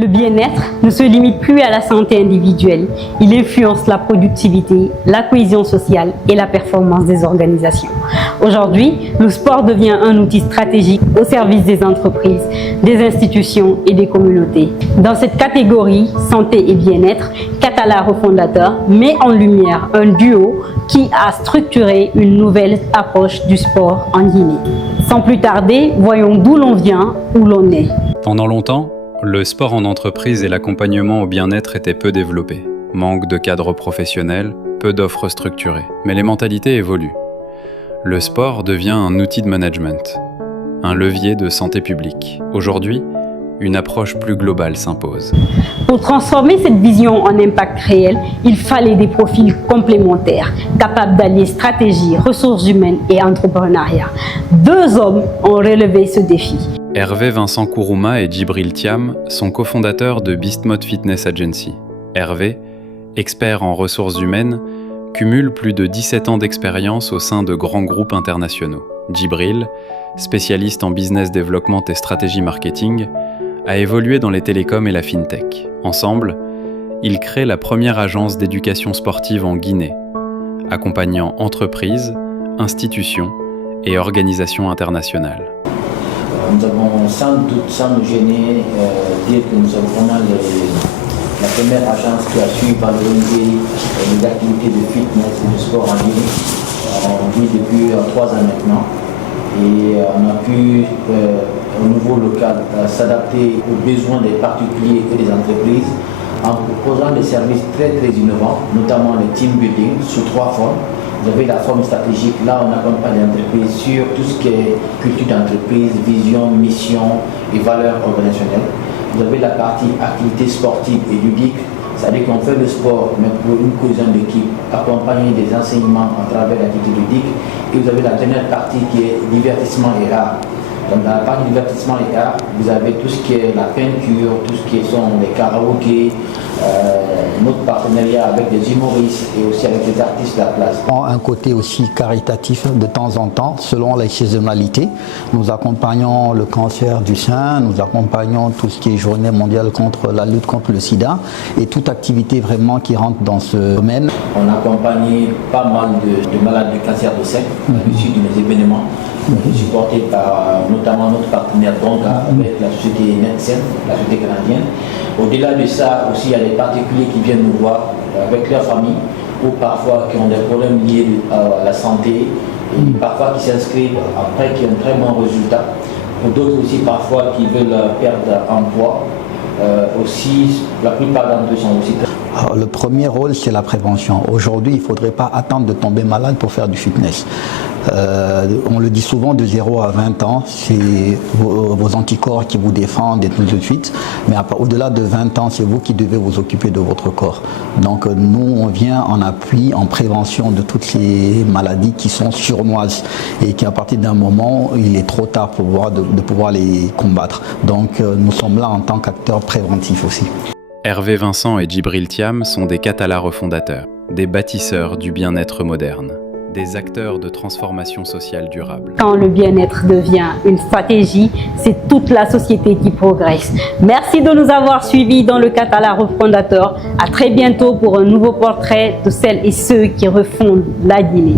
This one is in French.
Le bien-être ne se limite plus à la santé individuelle. Il influence la productivité, la cohésion sociale et la performance des organisations. Aujourd'hui, le sport devient un outil stratégique au service des entreprises, des institutions et des communautés. Dans cette catégorie santé et bien-être, Katala Refondateur met en lumière un duo qui a structuré une nouvelle approche du sport en Guinée. Sans plus tarder, voyons d'où l'on vient, où l'on est. Pendant longtemps, le sport en entreprise et l'accompagnement au bien-être étaient peu développés. Manque de cadres professionnels, peu d'offres structurées. Mais les mentalités évoluent. Le sport devient un outil de management, un levier de santé publique. Aujourd'hui, une approche plus globale s'impose. Pour transformer cette vision en impact réel, il fallait des profils complémentaires, capables d'allier stratégie, ressources humaines et entrepreneuriat. Deux hommes ont relevé ce défi. Hervé Vincent Kourouma et Djibril Thiam sont cofondateurs de Beast Mode Fitness Agency. Hervé, expert en ressources humaines, cumule plus de 17 ans d'expérience au sein de grands groupes internationaux. Djibril, spécialiste en business development et stratégie marketing, a évolué dans les télécoms et la fintech. Ensemble, ils créent la première agence d'éducation sportive en Guinée, accompagnant entreprises, institutions et organisations internationales. Nous avons sans doute, sans nous gêner, dire que nous avons vraiment la première agence qui a su valoriser les activités de fitness et de sport en Guinée. On vit depuis 3 ans maintenant et on a pu, au niveau local, s'adapter aux besoins des particuliers et des entreprises en proposant des services très innovants, notamment le team building sous 3 formes. Vous avez la forme stratégique, là on accompagne les entreprises sur tout ce qui est culture d'entreprise, vision, mission et valeurs organisationnelles. Vous avez la partie activité sportive et ludique, c'est-à-dire qu'on fait le sport mais pour une cohésion d'équipe, accompagner des enseignements à travers l'activité ludique. Et vous avez la dernière partie qui est divertissement et art. Donc dans la partie divertissement et art, vous avez tout ce qui est la peinture, tout ce qui sont les karaokés, notre partenariat avec des humoristes et aussi avec des artistes de la place. Un côté aussi caritatif de temps en temps, selon les saisonnalités. Nous accompagnons le cancer du sein, nous accompagnons tout ce qui est journée mondiale contre la lutte contre le sida et toute activité vraiment qui rentre dans ce domaine. On a accompagné pas mal de malades du cancer du sein issus de nos événements, supportés par notamment notre partenaire Donga avec la société NetSen, la société canadienne. Au-delà de ça, aussi, il y a des particuliers qui viennent nous voir avec leur famille ou parfois qui ont des problèmes liés à la santé et parfois qui s'inscrivent après qui ont un très bon résultat. Pour d'autres aussi, parfois, qui veulent perdre en poids. Aussi, la plupart d'entre eux sont aussi très... Alors, le premier rôle, c'est la prévention. Aujourd'hui, il ne faudrait pas attendre de tomber malade pour faire du fitness. On le dit souvent, de 0 à 20 ans, c'est vos anticorps qui vous défendent et tout de suite. Mais au-delà de 20 ans, c'est vous qui devez vous occuper de votre corps. Donc nous, on vient en appui, en prévention de toutes ces maladies qui sont sournoises et qui, à partir d'un moment, il est trop tard pour de pouvoir les combattre. Donc nous sommes là en tant qu'acteurs préventifs aussi. Hervé Vincent et Djibril Thiam sont des Katala refondateurs, des bâtisseurs du bien-être moderne, des acteurs de transformation sociale durable. Quand le bien-être devient une stratégie, c'est toute la société qui progresse. Merci de nous avoir suivis dans le Katala Refondateur. À très bientôt pour un nouveau portrait de celles et ceux qui refondent la Guinée.